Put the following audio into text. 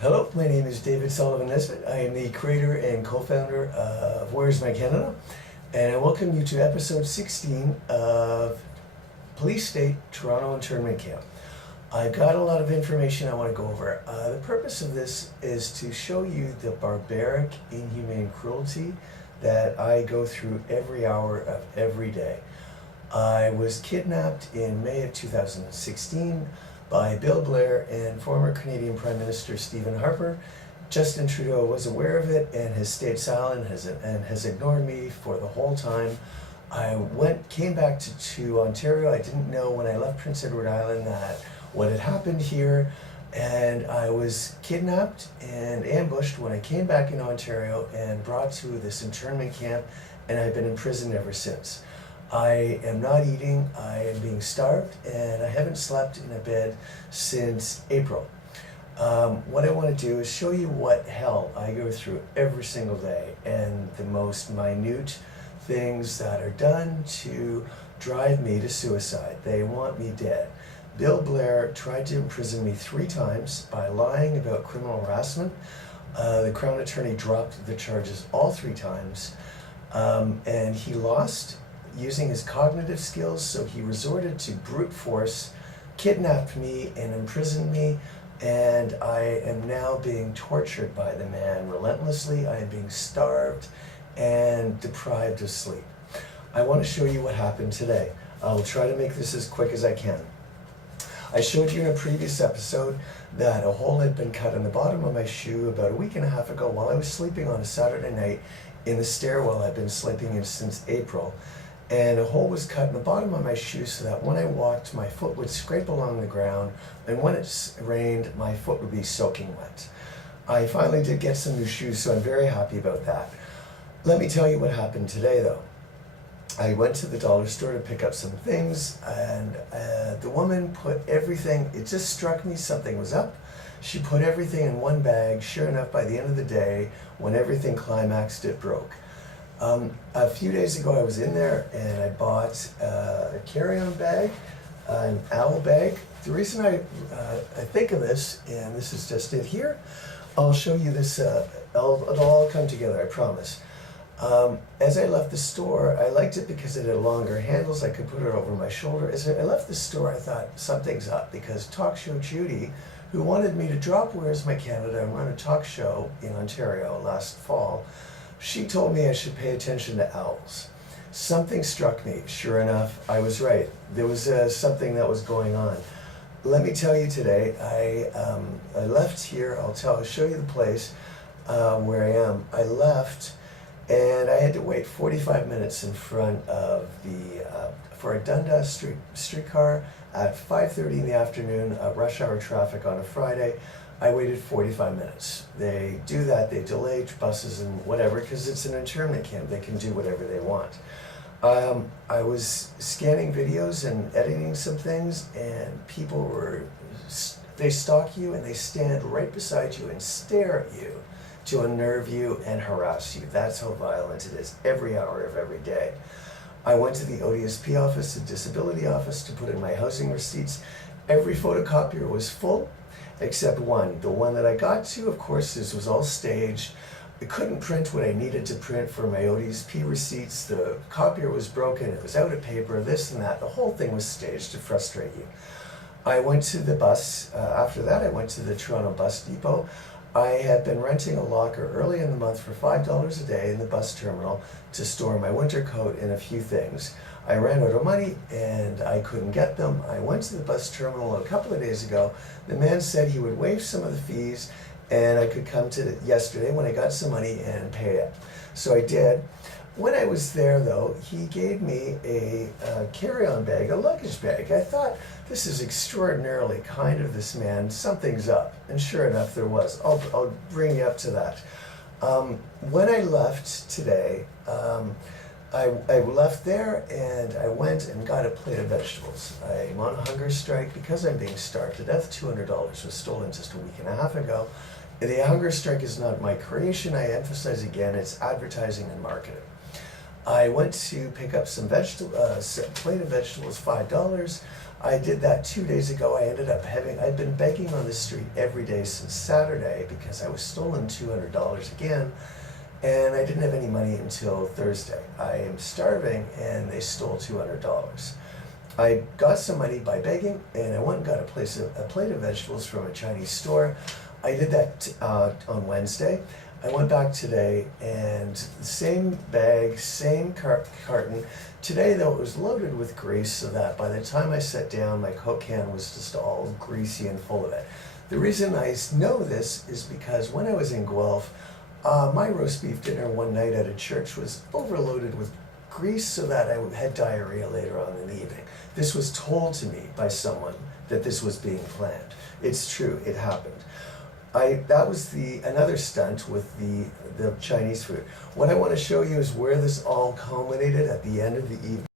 Hello, my name is David Sullivan Nesbitt. I am the creator and co-founder of Where's My Canada, and I welcome you to episode 16 of Police State Toronto Internment Camp. I've got a lot of information I want to go over. The purpose of this is to show you the barbaric, inhumane cruelty that I go through every hour of every day. I was kidnapped in May of 2016 by Bill Blair and former Canadian Prime Minister Stephen Harper. Justin Trudeau was aware of it and has stayed silent and has ignored me for the whole time. I came back to Ontario. I didn't know when I left Prince Edward Island that what had happened here, and I was kidnapped and ambushed when I came back in Ontario and brought to this internment camp, and I've been in prison ever since. I am not eating, I am being starved, and I haven't slept in a bed since April. What I want to do is show you what hell I go through every single day and the most minute things that are done to drive me to suicide. They want me dead. Bill Blair tried to imprison me 3 times by lying about criminal harassment. The Crown Attorney dropped the charges all 3 times, and he lost using his cognitive skills, so he resorted to brute force, kidnapped me and imprisoned me, and I am now being tortured by the man relentlessly. I am being starved and deprived of sleep. I want to show you what happened today. I'll try to make this as quick as I can. I showed you in a previous episode that a hole had been cut in the bottom of my shoe about a week and a half ago while I was sleeping on a Saturday night in the stairwell I've been sleeping in since April. And a hole was cut in the bottom of my shoe so that when I walked, my foot would scrape along the ground, and when it rained, my foot would be soaking wet. I finally did get some new shoes, so I'm very happy about that. Let me tell you what happened today, though. I went to the dollar store to pick up some things, and the woman put everything, it just struck me something was up. She put everything in one bag. Sure enough, by the end of the day, when everything climaxed, it broke. A few days ago I was in there and I bought a carry-on bag, an owl bag. The reason I think of this, and this is just it here, I'll show you this, it'll all come together, I promise. As I left the store, I liked it because it had longer handles, I could put it over my shoulder. As I left the store, I thought something's up, because Talk Show Judy, who wanted me to drop Where's My Canada and run a talk show in Ontario last fall, she told me I should pay attention to owls. Something struck me. Sure enough, I was right. There was something that was going on. Let me tell you today, I left here, I'll show you the place where I am. I left and I had to wait 45 minutes in front of for a Dundas streetcar at 5:30 in the afternoon, rush hour traffic on a Friday. I waited 45 minutes. They do that, they delay buses and whatever, because it's an internment camp, they can do whatever they want. I was scanning videos and editing some things, and people they stalk you and they stand right beside you and stare at you to unnerve you and harass you. That's how violent it is, every hour of every day. I went to the ODSP office, the disability office, to put in my housing receipts. Every photocopier was full, except one. The one that I got to, of course, this was all staged. I couldn't print what I needed to print for my ODSP receipts. The copier was broken, it was out of paper, this and that. The whole thing was staged to frustrate you. I went to the bus, after that I went to the Toronto bus depot. I had been renting a locker early in the month for $5 a day in the bus terminal to store my winter coat and a few things. I ran out of money and I couldn't get them. I went to the bus terminal a couple of days ago. The man said he would waive some of the fees and I could come to yesterday when I got some money and pay it. So I did. When I was there though, he gave me a carry-on bag, a luggage bag. I thought, this is extraordinarily kind of this man, something's up. And sure enough, there was. I'll bring you up to that. When I left today, I left there and I went and got a plate of vegetables. I'm on a hunger strike because I'm being starved to death. $200 was stolen just a week and a half ago. The hunger strike is not my creation. I emphasize again, it's advertising and marketing. I went to pick up some plate of vegetables, $5. I did that 2 days ago. I'd been begging on the street every day since Saturday because I was stolen $200 again, and I didn't have any money until Thursday. I am starving, and they stole $200. I got some money by begging, and I went and got a plate of vegetables from a Chinese store. I did that on Wednesday. I went back today, and the same bag, same carton. Today, though, it was loaded with grease, so that by the time I sat down, my Coke can was just all greasy and full of it. The reason I know this is because when I was in Guelph, my roast beef dinner one night at a church was overloaded with grease, so that I had diarrhea later on in the evening. This was told to me by someone that this was being planned. It's true, it happened. That was another stunt with the Chinese food. What I want to show you is where this all culminated at the end of the evening.